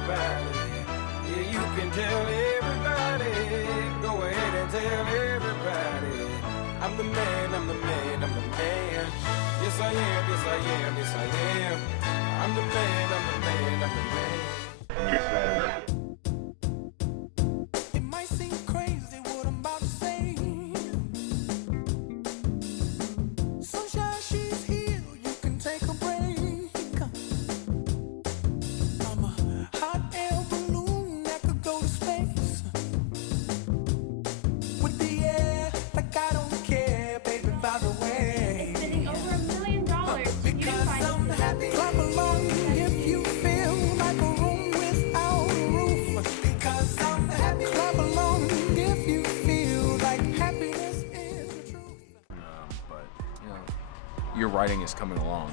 everybody. Yeah, you can tell everybody. Go ahead and tell everybody. I'm the man, I'm the man, I'm the man. Yes, I am, yes, I am, yes, I am. I'm the man, I'm the man, I'm the man. It might seem crazy what I'm about to say. Sunshine, she's here, you can take a break. I'm a hot air balloon that could go to space. With the air, like I don't care, baby, by the way. It's bidding over $1 million Because I'm happy. Clap along if you feel like a room without a roof. Because I'm happy. Clap along if you feel like happiness is the truth. But you know, your writing is coming along.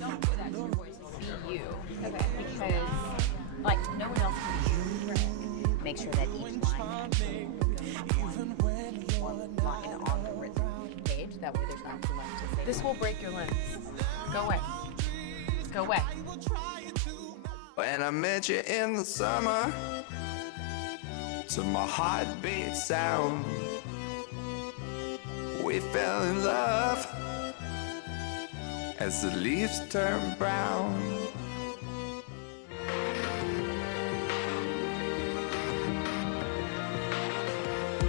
Don't do that to your voice. Be you. Okay. Because, like, no one else can be you. Make sure that each line has one line on the written page. That way there's not too much to say. This will break your lens. Go away. Go away. When I met you in the summer, to my heartbeat sound, we fell in love as the leaves turn brown.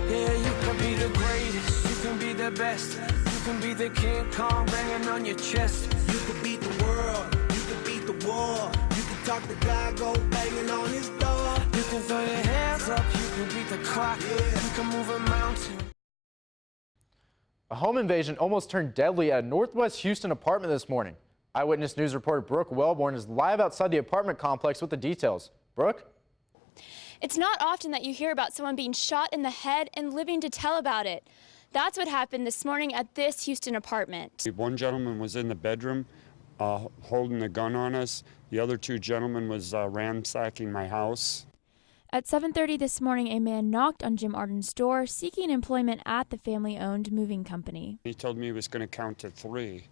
Yeah, you can be the greatest, you can be the best, you can be the King Kong banging on your chest. You can beat the world, you can beat the war, you can talk the guy, go banging on his door. You can throw your hands up, you can beat the clock, you can move a mountain. A home invasion almost turned deadly at a Northwest Houston apartment this morning. Eyewitness News reporter Brooke Wellborn is live outside the apartment complex with the details. Brooke? It's not often that you hear about someone being shot in the head and living to tell about it. That's what happened this morning at this Houston apartment. One gentleman was in the bedroom holding a gun on us. The other two gentlemen was ransacking my house. At 7:30 this morning, a man knocked on Jim Arden's door seeking employment at the family-owned moving company. He told me he was going to count to 3.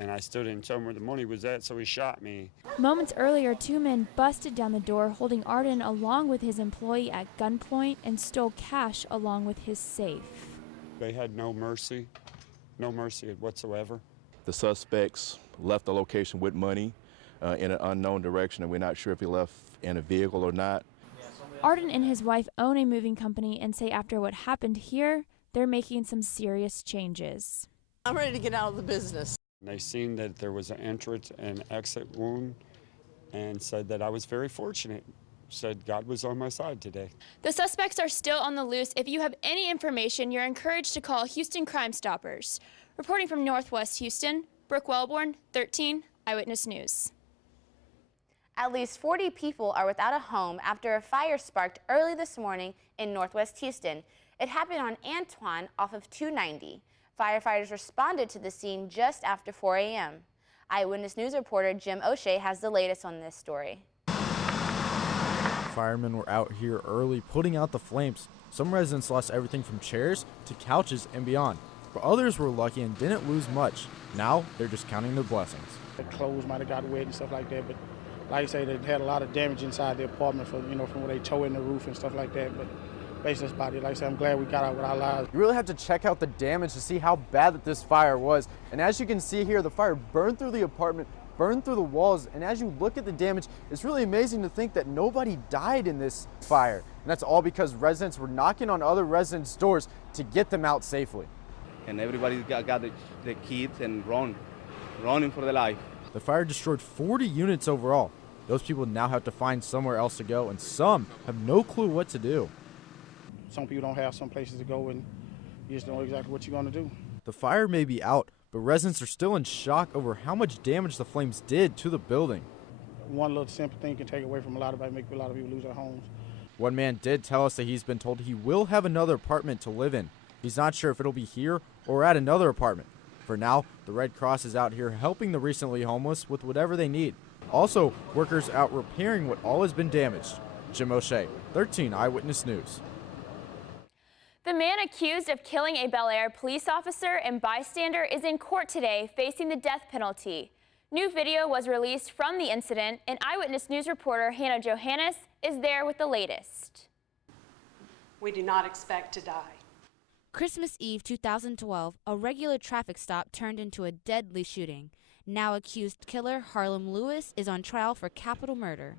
And I stood and told him where the money was at, so he shot me. Moments earlier, 2 men busted down the door holding Arden along with his employee at gunpoint and stole cash along with his safe. They had no mercy whatsoever. The suspects left the location with money in an unknown direction, and we're not sure if he left in a vehicle or not. Arden and his wife own a moving company and say after what happened here, they're making some serious changes. I'm ready to get out of the business. They seen that there was an entrance and exit wound and said that I was very fortunate. Said God was on my side today. The suspects are still on the loose. If you have any information, you're encouraged to call Houston Crime Stoppers. Reporting from Northwest Houston, Brooke Wellborn, 13 Eyewitness News. At least 40 people are without a home after a fire sparked early this morning in Northwest Houston. It happened on Antoine off of 290. Firefighters responded to the scene just after 4 a.m. Eyewitness News reporter Jim O'Shea has the latest on this story. Firemen were out here early putting out the flames. Some residents lost everything from chairs to couches and beyond, but others were lucky and didn't lose much. Now they're just counting their blessings. The clothes might have got wet and stuff like that, but like I say, they had a lot of damage inside the apartment from where they tore in the roof and stuff like that. But basically, that's about it. Like I said, I'm glad we got out with our lives. You really have to check out the damage to see how bad that this fire was. And as you can see here, the fire burned through the apartment, burned through the walls. And as you look at the damage, it's really amazing to think that nobody died in this fire. And that's all because residents were knocking on other residents' doors to get them out safely. And everybody got the kids and running for their life. The fire destroyed 40 units overall. Those people now have to find somewhere else to go, and some have no clue what to do. Some people don't have some places to go, and you just don't know exactly what you're going to do. The fire may be out, but residents are still in shock over how much damage the flames did to the building. One little simple thing can take away from make a lot of people lose their homes. One man did tell us that he's been told he will have another apartment to live in. He's not sure if it'll be here or at another apartment. For now, the Red Cross is out here helping the recently homeless with whatever they need. Also, workers out repairing what all has been damaged. Jim O'Shea, 13 Eyewitness News. The man accused of killing a Bel Air police officer and bystander is in court today facing the death penalty. New video was released from the incident, and Eyewitness News reporter Hannah Johannes is there with the latest. We do not expect to die. Christmas Eve 2012, a regular traffic stop turned into a deadly shooting. Now accused killer Harlem Lewis is on trial for capital murder.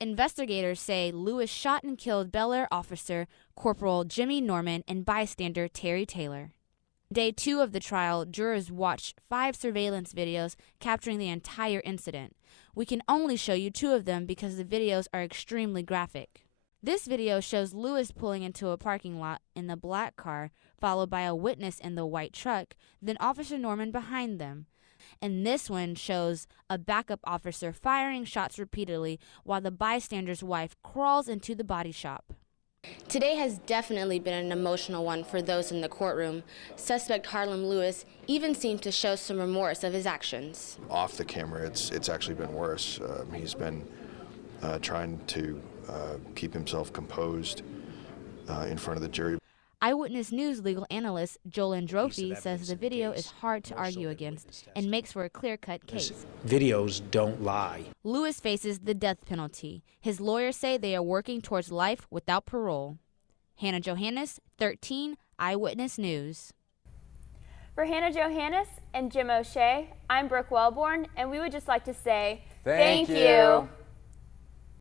Investigators say Lewis shot and killed Bel Air officer Corporal Jimmy Norman and bystander Terry Taylor. Day 2 of the trial, jurors watched 5 surveillance videos capturing the entire incident. We can only show you 2 of them because the videos are extremely graphic. This video shows Lewis pulling into a parking lot in the black car, followed by a witness in the white truck, then Officer Norman behind them. And this one shows a backup officer firing shots repeatedly while the bystander's wife crawls into the body shop. Today has definitely been an emotional one for those in the courtroom. Suspect Harlem Lewis even seemed to show some remorse of his actions. Off the camera, it's actually been worse. He's been trying to keep himself composed in front of the jury. Eyewitness News legal analyst Joel Androphy says the video is hard to argue against and makes for a clear-cut case. Videos don't lie. Lewis faces the death penalty. His lawyers say they are working towards life without parole. Hannah Johannes, 13 Eyewitness News. For Hannah Johannes and Jim O'Shea, I'm Brooke Wellborn, and we would just like to say thank you.